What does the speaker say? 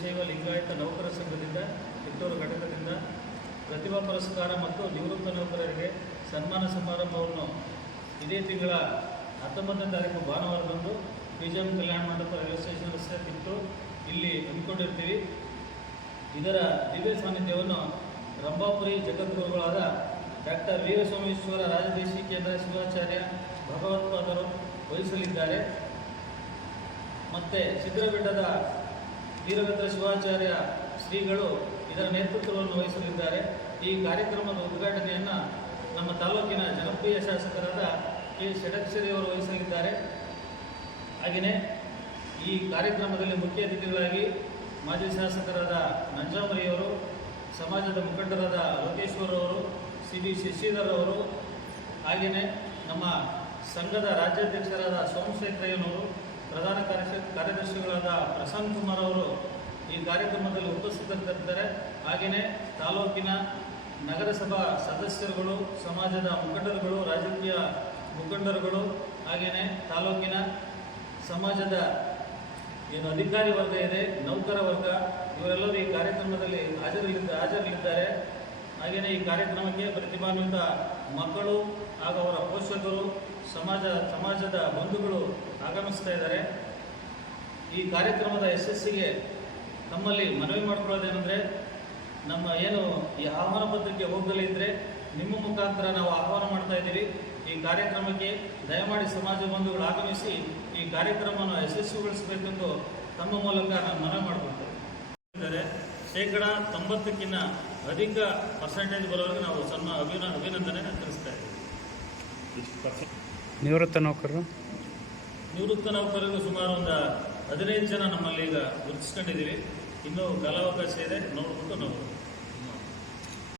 ವೀರಶೈವ ಲಿಂಗಾಯತ ನೌಕರ ಸಂಘದಿಂದ ಕಿತ್ತೂರು ಘಟಕದಿಂದ ಪ್ರತಿಭಾ ಪುರಸ್ಕಾರ ಮತ್ತು ನಿವೃತ್ತ ನೌಕರರಿಗೆ ಸನ್ಮಾನ ಸಮಾರಂಭವನ್ನು ಇದೇ ತಿಂಗಳ 19ನೇ ತಾರೀಕು ಭಾನುವಾರದಂದು PGM Kalyana Mantapa railway station ರಸ್ತೆ ಕಿತ್ತೂರು ಇಲ್ಲಿ ಹಮ್ಮಿಕೊಂಡಿರ್ತೀವಿ. ಇದರ ದಿವ್ಯ ಸಾನ್ನಿಧ್ಯವನ್ನು ರಂಭಾಪುರಿ ಜಗದ್ಗುರುಗಳಾದ ಡಾಕ್ಟರ್ ವೀರಸೋಮೇಶ್ವರ ರಾಜದೇಶಿಕೇಂದ್ರ ಶಿವಾಚಾರ್ಯ ಭಗವತ್ಪಾದರು ವಹಿಸಲಿದ್ದಾರೆ. ಮತ್ತು ಸಿದ್ಧರಬೆಟ್ಟದ ವೀರಭದ್ರ ಶಿವಾಚಾರ್ಯ ಶ್ರೀಗಳು ಇದರ ನೇತೃತ್ವವನ್ನು ವಹಿಸಲಿದ್ದಾರೆ. ಈ ಕಾರ್ಯಕ್ರಮದ ಉದ್ಘಾಟನೆಯನ್ನು ನಮ್ಮ ತಾಲೂಕಿನ ಜನಪ್ರಿಯ ಶಾಸಕರಾದ ಕೆ ಷಡಕ್ಷರಿಯವರು ವಹಿಸಲಿದ್ದಾರೆ. ಹಾಗೆಯೇ ಈ ಕಾರ್ಯಕ್ರಮದಲ್ಲಿ ಮುಖ್ಯ ಅತಿಥಿಗಳಾಗಿ ಮಾಜಿ ಶಾಸಕರಾದ ನಂಜಾಮರಿಯವರು, ಸಮಾಜದ ಮುಖಂಡರಾದ ಲೋಕೇಶ್ವರವರು, CB ಶಶಿಧರ್ ಅವರು, ಹಾಗೆಯೇ ನಮ್ಮ ಸಂಘದ ರಾಜ್ಯಾಧ್ಯಕ್ಷರಾದ ಸೋಮಶೇಖರಯ್ಯನವರು, ಪ್ರಧಾನ ಕಾರ್ಯದರ್ಶಿಗಳಾದ ಪ್ರಸನ್ನ ಕುಮಾರ್ ಅವರು ಈ ಕಾರ್ಯಕ್ರಮದಲ್ಲಿ ಉಪಸ್ಥಿತರಿದ್ದಾರೆ. ಹಾಗೆಯೇ ತಾಲೂಕಿನ ನಗರಸಭಾ ಸದಸ್ಯರುಗಳು, ಸಮಾಜದ ಮುಖಂಡರುಗಳು, ರಾಜಕೀಯ ಮುಖಂಡರುಗಳು, ಹಾಗೆಯೇ ತಾಲೂಕಿನ ಸಮಾಜದ ಏನು ಅಧಿಕಾರಿ ವರ್ಗ ಇದೆ, ನೌಕರ ವರ್ಗ, ಇವರೆಲ್ಲರೂ ಈ ಕಾರ್ಯಕ್ರಮದಲ್ಲಿ ಹಾಜರಿಲ್ಲಿದ್ದಾರೆ. ಹಾಗೆಯೇ ಈ ಕಾರ್ಯಕ್ರಮಕ್ಕೆ ಪ್ರತಿಭಾನ್ವಿತ ಮಕ್ಕಳು ಹಾಗೂ ಅವರ ಪೋಷಕರು, ಸಮಾಜದ ಬಂಧುಗಳು ಆಗಮಿಸ್ತಾ ಇದ್ದಾರೆ. ಈ ಕಾರ್ಯಕ್ರಮದ ಯಶಸ್ಸಿಗೆ ನಮ್ಮಲ್ಲಿ ಮನವಿ ಮಾಡಿಕೊಳ್ಳೋದೇನೆಂದರೆ, ನಮ್ಮ ಏನು ಈ ಆಹ್ವಾನ ಪತ್ರಿಕೆ ಹೋಗದಲ್ಲೇ ಇದ್ದರೆ ನಿಮ್ಮ ಮುಖಾಂತರ ನಾವು ಆಹ್ವಾನ ಮಾಡ್ತಾ ಇದ್ದೀವಿ. ಈ ಕಾರ್ಯಕ್ರಮಕ್ಕೆ ದಯಮಾಡಿ ಸಮಾಜ ಬಂಧುಗಳು ಆಗಮಿಸಿ ಈ ಕಾರ್ಯಕ್ರಮವನ್ನು ಯಶಸ್ವಿಗೊಳಿಸಬೇಕೆಂದು ತಮ್ಮ ಮೂಲಕ ನಾನು ಮನವಿ ಮಾಡಿಕೊಳ್ತೇವೆ. 90ಕ್ಕಿಂತ ಅಧಿಕ ಪರ್ಸೆಂಟೇಜ್ ಬರೋವರೆಗೆ ನಾವು ಅಭಿನಂದನೆ ತಿಳಿಸ್ತಾ ಇದ್ದೀವಿ. ನಿವೃತ್ತ ನೌಕರರು ಸುಮಾರು ಒಂದು 15 ಜನ ನಮ್ಮಲ್ಲಿ ಈಗ ಗುರುತಿಸ್ಕೊಂಡಿದ್ದೀವಿ. ಇನ್ನೂ ಕಾಲಾವಕಾಶ ಇದೆ, ನೋಡ್ಬಿಟ್ಟು ನಾವು